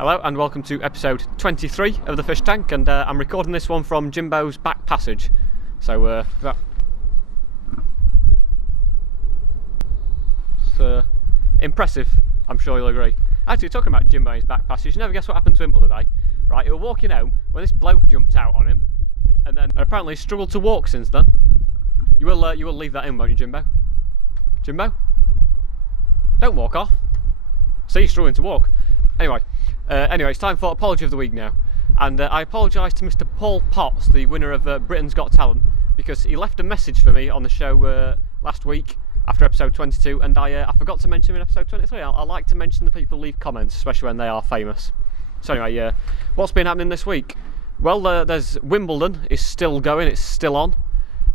Hello and welcome to episode 23 of the Fish Tank, and I'm recording this one from Jimbo's back passage. So it's impressive, I'm sure you'll agree. Actually, talking about Jimbo and his back passage, you never guess what happened to him the other day. Right, he was walking home when this bloke jumped out on him, and then apparently struggled to walk since then. You will leave that in, won't you, Jimbo? Jimbo? Don't walk off. See, he's struggling to walk. Anyway, it's time for Apology of the Week now. And I apologise to Mr. Paul Potts, the winner of Britain's Got Talent, because he left a message for me on the show last week after episode 22, and I forgot to mention him in episode 23. I like to mention the people who leave comments, especially when they are famous. So anyway, what's been happening this week? Well, there's Wimbledon is still going, it's still on.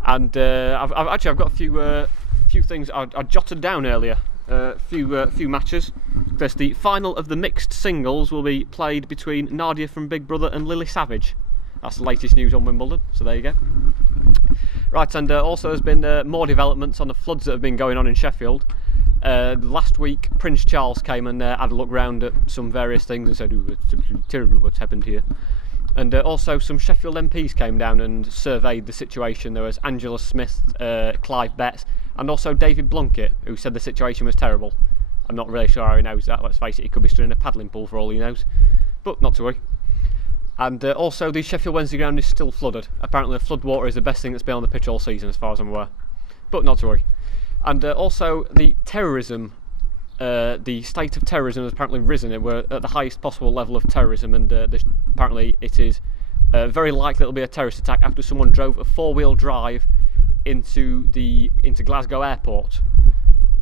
And I've got a few things I jotted down earlier. Few matches. There's the final of the mixed singles will be played between Nadia from Big Brother and Lily Savage. That's the latest news on Wimbledon, so there you go. Right, and also there's been more developments on the floods that have been going on in Sheffield. Last week Prince Charles came and had a look round at some various things and said, "Ooh, it's terrible what's happened here." And also some Sheffield MPs came down and surveyed the situation. There was Angela Smith, Clive Betts, and also David Blunkett, who said the situation was terrible. I'm not really sure how he knows that, let's face it, he could be stood in a paddling pool for all he knows. But not to worry. And also the Sheffield Wednesday ground is still flooded. Apparently the flood water is the best thing that's been on the pitch all season as far as I'm aware. But not to worry. And also the terrorism, the state of terrorism has apparently risen. We're at the highest possible level of terrorism, and apparently it is very likely it'll be a terrorist attack after someone drove a four-wheel drive into Glasgow Airport.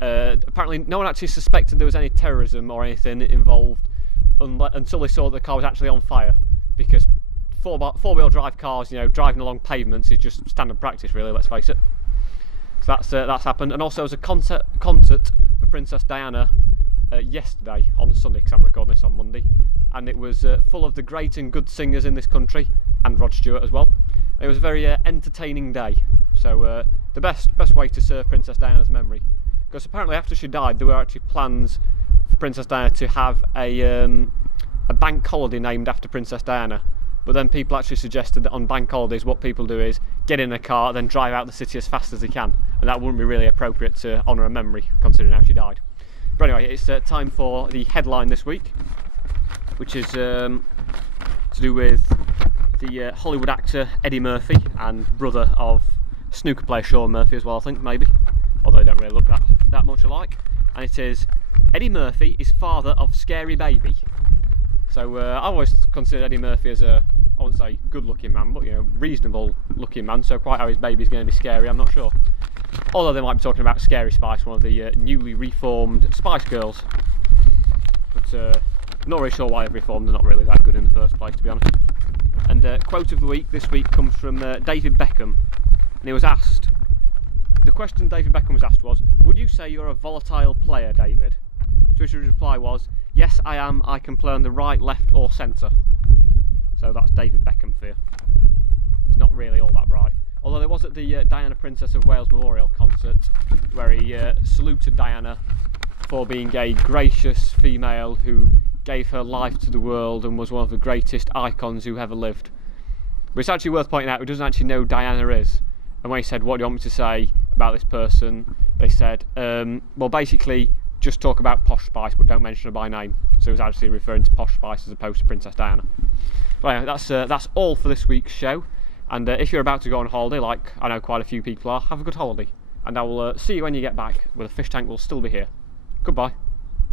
Apparently no one actually suspected there was any terrorism or anything involved until they saw the car was actually on fire, because four-wheel drive cars, driving along pavements is just standard practice really, let's face it. So that's happened. And also there was a concert for Princess Diana yesterday on Sunday, because I'm recording this on Monday, and it was full of the great and good singers in this country, and Rod Stewart as well. It was a very entertaining day. So the best way to serve Princess Diana's memory, because apparently after she died there were actually plans for Princess Diana to have a bank holiday named after Princess Diana, but then people actually suggested that on bank holidays what people do is get in a car, then drive out the city as fast as they can, and that wouldn't be really appropriate to honour a memory considering how she died. But anyway, it's time for the headline this week, which is to do with the Hollywood actor Eddie Murphy and brother of snooker player Shaun Murphy as well, I think, maybe, although they don't really look that much alike. And it is, Eddie Murphy is father of scary baby. So I always considered Eddie Murphy as I wouldn't say good looking man, but reasonable looking man, so quite how his baby's going to be scary I'm not sure. Although they might be talking about Scary Spice, one of the newly reformed Spice Girls. But not really sure why they've reformed, they're not really that good in the first place, to be honest. And quote of the week this week comes from David Beckham. And he was asked, the question David Beckham was asked was, would you say you're a volatile player, David? To which his reply was, yes I am, I can play on the right, left or centre. So that's David Beckham for you. He's not really all that bright. Although there was at the Diana Princess of Wales Memorial concert, where he saluted Diana for being a gracious female who gave her life to the world and was one of the greatest icons who ever lived. But it's actually worth pointing out who doesn't actually know who Diana is. And when he said, what do you want me to say about this person? They said, well, basically, just talk about Posh Spice, but don't mention her by name. So he was actually referring to Posh Spice as opposed to Princess Diana. But anyway, that's all for this week's show. And if you're about to go on holiday, like I know quite a few people are, have a good holiday. And I will see you when you get back, where the fish tank will still be here. Goodbye.